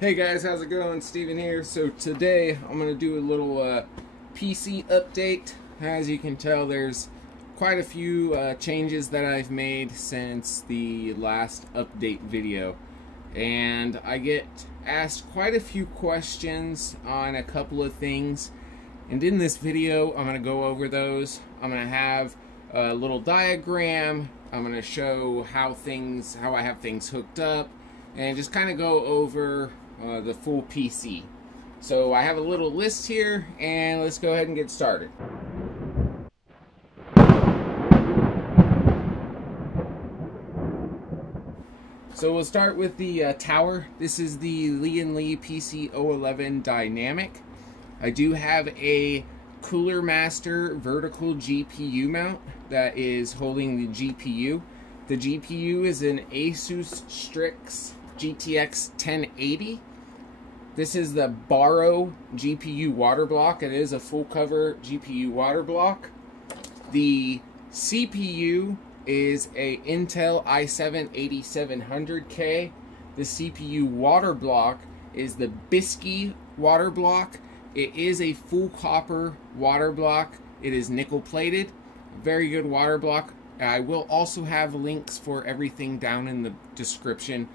Hey guys, how's it going? Steven here. So today I'm going to do a little PC update. As you can tell, there's quite a few changes that I've made since the last update video. And I get asked quite a few questions on a couple of things. And in this video, I'm going to go over those. I'm going to have a little diagram. I'm going to show how I have things hooked up, and just kind of go over the full PC. So I have a little list here, and let's go ahead and get started. So we'll start with the tower. This is the Lian PC011 Dynamic. I do have a Coolermaster vertical GPU mount that is holding the GPU. The GPU is an Asus Strix GTX 1080. This is the Barrow GPU water block. It is a full cover GPU water block. The CPU is a Intel i7-8700K. The CPU water block is the Bykski water block. It is a full copper water block. It is nickel plated. Very good water block. I will also have links for everything down in the description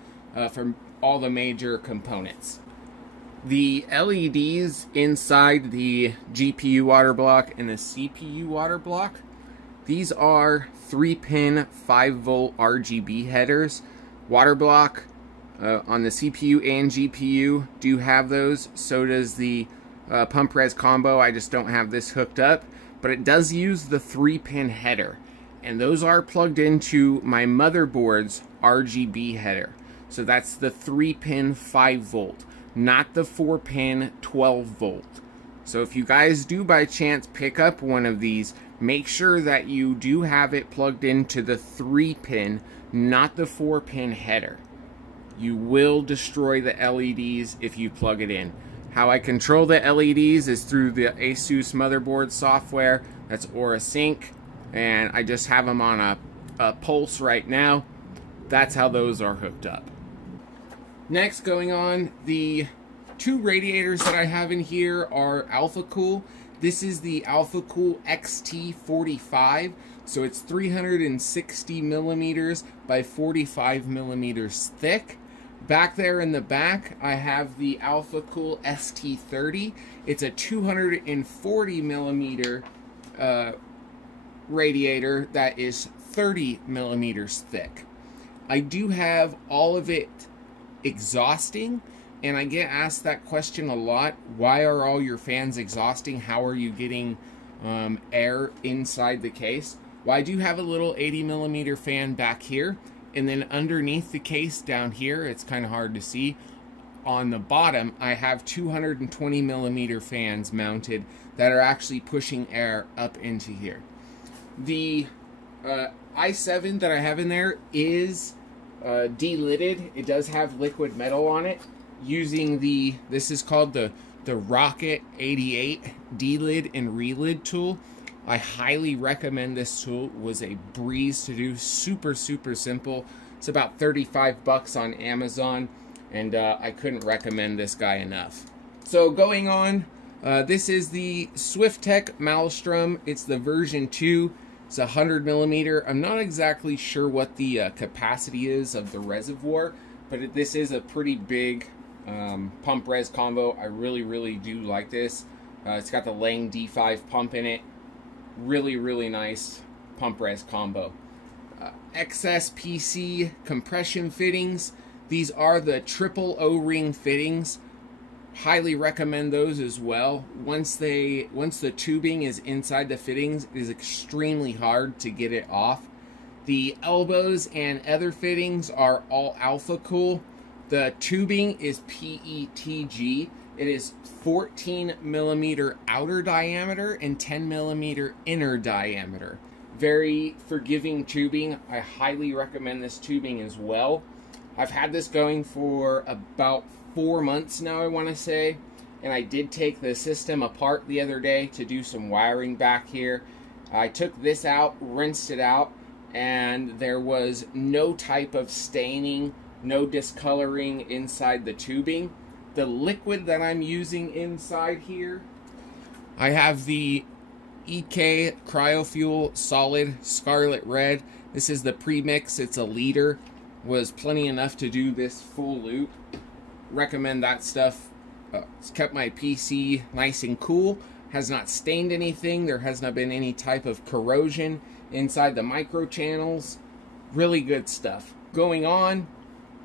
for all the major components. The LEDs inside the GPU water block and the CPU water block, these are 3-pin 5-volt RGB headers. Water block on the CPU and GPU do have those. So does the pump res combo. I just don't have this hooked up, but it does use the 3-pin header, and those are plugged into my motherboard's RGB header. So that's the 3-pin 5-volt, not the 4-pin 12-volt. So if you guys do by chance pick up one of these, make sure that you do have it plugged into the 3-pin, not the 4-pin header. You will destroy the LEDs if you plug it in. How I control the LEDs is through the Asus motherboard software. That's Aura Sync, and I just have them on a pulse right now. That's how those are hooked up. Next, going on, the two radiators that I have in here are Alphacool. This is the Alphacool XT45, so it's 360 millimeters by 45 millimeters thick. Back there in the back, I have the Alphacool ST30. It's a 240 millimeter radiator that is 30 millimeters thick. I do have all of it exhausting, and I get asked that question a lot. Why are all your fans exhausting? How are you getting air inside the case? Well, I do have a little 80 millimeter fan back here, and then underneath the case down here, it's kind of hard to see, on the bottom I have 220 millimeter fans mounted that are actually pushing air up into here. The i7 that I have in there is delidded. It does have liquid metal on it, using this is called the Rocket 88 delid and relid tool. I highly recommend this tool. It was a breeze to do, super simple. It's about 35 bucks on Amazon, and I couldn't recommend this guy enough. So going on, this is the Swiftech Maelstrom. It's the version 2. It's 100 millimeter. I'm not exactly sure what the capacity is of the reservoir, but this is a pretty big pump res combo. I really do like this. It's got the Lang D5 pump in it. Really nice pump res combo. XSPC compression fittings. These are the triple O-ring fittings. Highly recommend those as well. Once the tubing is inside the fittings, it is extremely hard to get it off. The elbows and other fittings are all Alphacool. The tubing is PETG. It is 14 millimeter outer diameter and 10 millimeter inner diameter. Very forgiving tubing. I highly recommend this tubing as well. I've had this going for about 4 months now, I want to say, and I did take the system apart the other day to do some wiring back here. I took this out, rinsed it out, and there was no type of staining, no discoloring inside the tubing. The liquid that I'm using inside here, I have the EK Cryofuel Solid Scarlet Red. This is the premix. It's a liter. Was plenty enough to do this full loop. Recommend that stuff. It's kept my PC nice and cool. Has not stained anything. There has not been any type of corrosion inside the micro channels. Really good stuff. Going on,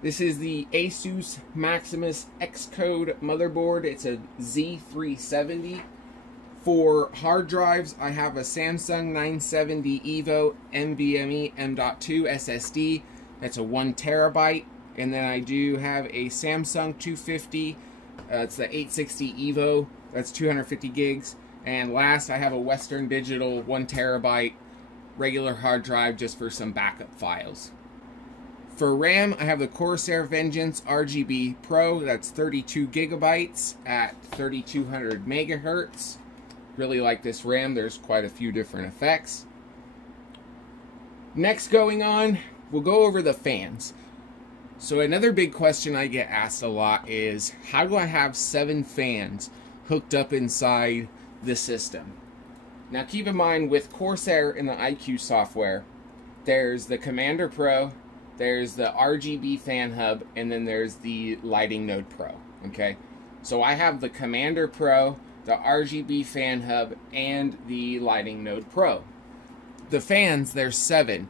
this is the Asus Maximus Xcode motherboard. It's a Z370. For hard drives, I have a Samsung 970 EVO NVMe M.2 SSD. That's a 1 terabyte. And then I do have a Samsung 250. It's the 860 EVO. That's 250 gigs. And last, I have a Western Digital 1 terabyte regular hard drive just for some backup files. For RAM, I have the Corsair Vengeance RGB Pro. That's 32 gigabytes at 3200 megahertz. Really like this RAM. There's quite a few different effects. Next going on, we'll go over the fans. So another big question I get asked a lot is, how do I have 7 fans hooked up inside the system? Now keep in mind, with Corsair in the ICue software, there's the Commander Pro, there's the RGB fan hub, and then there's the Lighting Node Pro, okay? So I have the Commander Pro, the RGB fan hub, and the Lighting Node Pro. The fans, there's 7.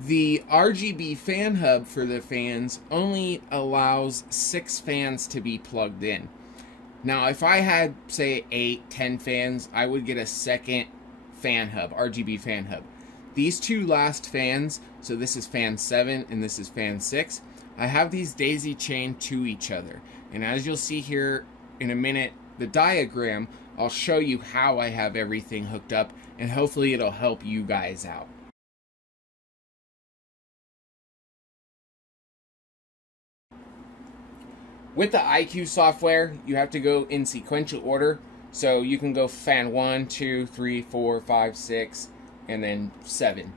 The RGB fan hub for the fans only allows 6 fans to be plugged in. Now, if I had, say, 8, 10 fans, I would get a second fan hub, RGB fan hub. These 2 last fans, so this is fan 7 and this is fan 6, I have these daisy chained to each other. And as you'll see here in a minute, the diagram, I'll show you how I have everything hooked up, and hopefully it'll help you guys out. With the ICue software, you have to go in sequential order. So you can go fan 1, 2, 3, 4, 5, 6, and then 7.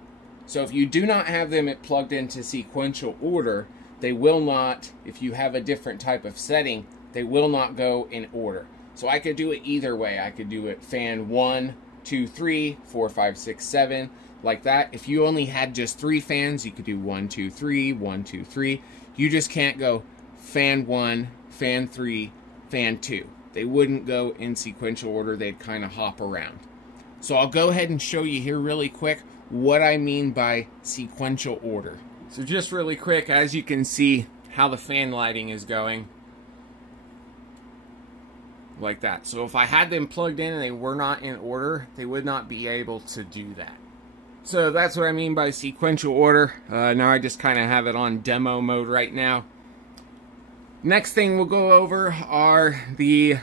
So if you do not have them plugged into sequential order, they will not, if you have a different type of setting, they will not go in order. So I could do it either way. I could do it fan 1, 2, 3, 4, 5, 6, 7, like that. If you only had just 3 fans, you could do 1, 2, 3, 1, 2, 3. You just can't go fan 1, fan 3, fan 2. They wouldn't go in sequential order. They'd kind of hop around. So I'll go ahead and show you here really quick what I mean by sequential order. So just really quick, as you can see how the fan lighting is going, like that. So if I had them plugged in and they were not in order, they would not be able to do that. So that's what I mean by sequential order. Now I just kind of have it on demo mode right now. Next thing we'll go over are the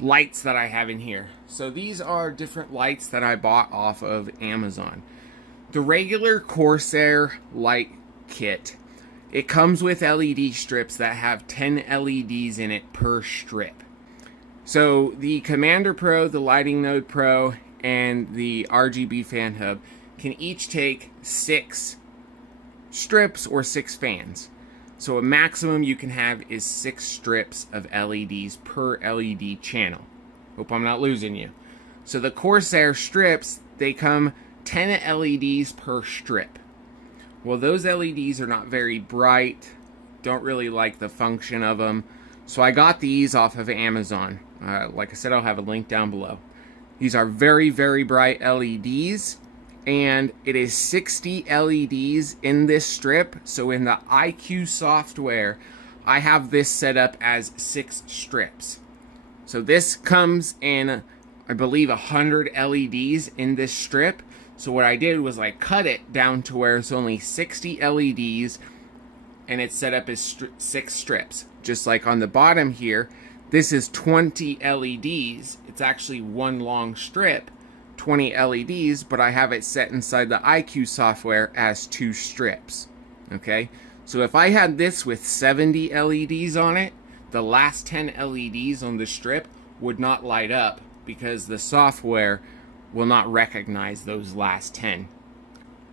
lights that I have in here. So these are different lights that I bought off of Amazon. The regular Corsair light kit, it comes with LED strips that have 10 LEDs in it per strip. So the Commander Pro, the Lighting Node Pro, and the RGB fan hub can each take 6 strips or 6 fans. So a maximum you can have is 6 strips of LEDs per LED channel. Hope I'm not losing you. So the Corsair strips, they come 10 LEDs per strip. Well, those LEDs are not very bright. Don't really like the function of them. So I got these off of Amazon. Like I said, I'll have a link down below. These are very, very bright LEDs. And it is 60 LEDs in this strip. So in the ICue software, I have this set up as 6 strips. So this comes in, I believe, 100 LEDs in this strip. So what I did was I cut it down to where it's only 60 LEDs and it's set up as 6 strips. Just like on the bottom here, this is 20 LEDs. It's actually one long strip. 20 LEDs, but I have it set inside the ICue software as 2 strips. Okay, so if I had this with 70 LEDs on it, the last 10 LEDs on the strip would not light up because the software will not recognize those last 10.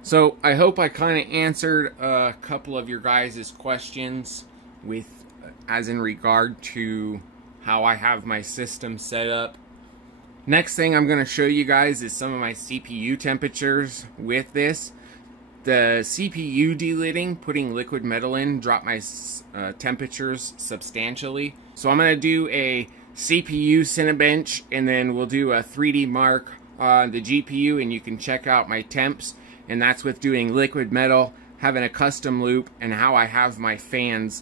So I hope I kind of answered a couple of your guys' questions with as in regard to how I have my system set up. Next thing I'm going to show you guys is some of my CPU temperatures with this. The CPU delidding, putting liquid metal in, dropped my temperatures substantially. So I'm going to do a CPU Cinebench, and then we'll do a 3D mark on the GPU, and you can check out my temps. And that's with doing liquid metal, having a custom loop, and how I have my fans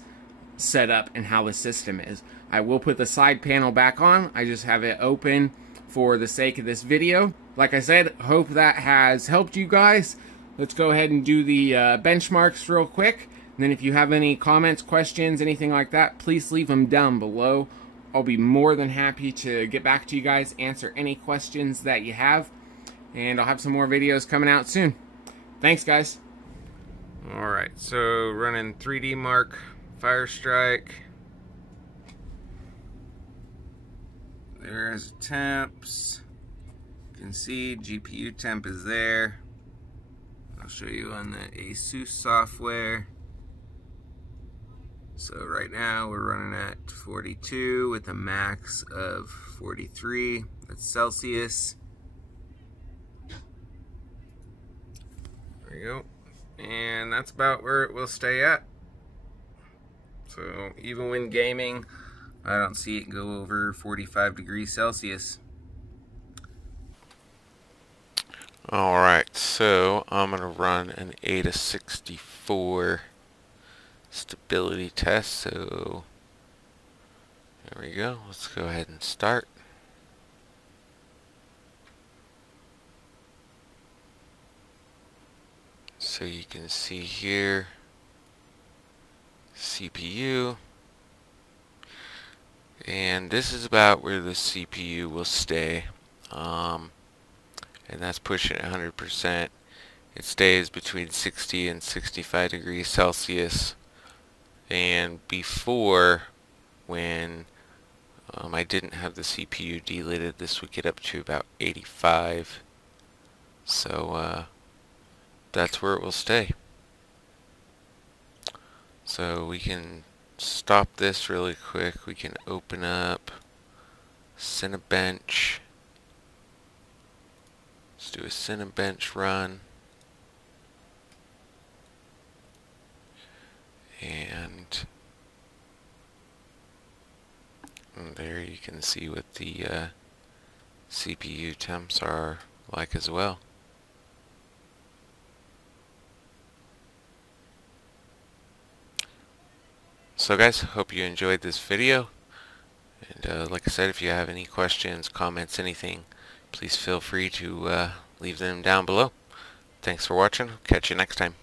set up and how the system is. I will put the side panel back on. I just have it open for the sake of this video. Like I said, hope that has helped you guys. Let's go ahead and do the benchmarks real quick. And then if you have any comments, questions, anything like that, please leave them down below. I'll be more than happy to get back to you guys, answer any questions that you have. And I'll have some more videos coming out soon. Thanks, guys. Alright, so running 3D Mark Firestrike. There's temps. You can see GPU temp is there. I'll show you on the Asus software. So right now we're running at 42 with a max of 43. That's Celsius. There you go. And that's about where it will stay at. So even when gaming, I don't see it go over 45 degrees Celsius. Alright, so I'm going to run an 8/64 stability test. So there we go. Let's go ahead and start. So you can see here CPU, and this is about where the CPU will stay, and that's pushing 100%. It stays between 60 and 65 degrees Celsius, and before, when I didn't have the CPU delidded, this would get up to about 85. So that's where it will stay. So we can stop this really quick. We can open up Cinebench. Let's do a Cinebench run. And there you can see what the CPU temps are like as well. So guys, hope you enjoyed this video, and like I said, if you have any questions, comments, anything, please feel free to leave them down below. Thanks for watching. Catch you next time.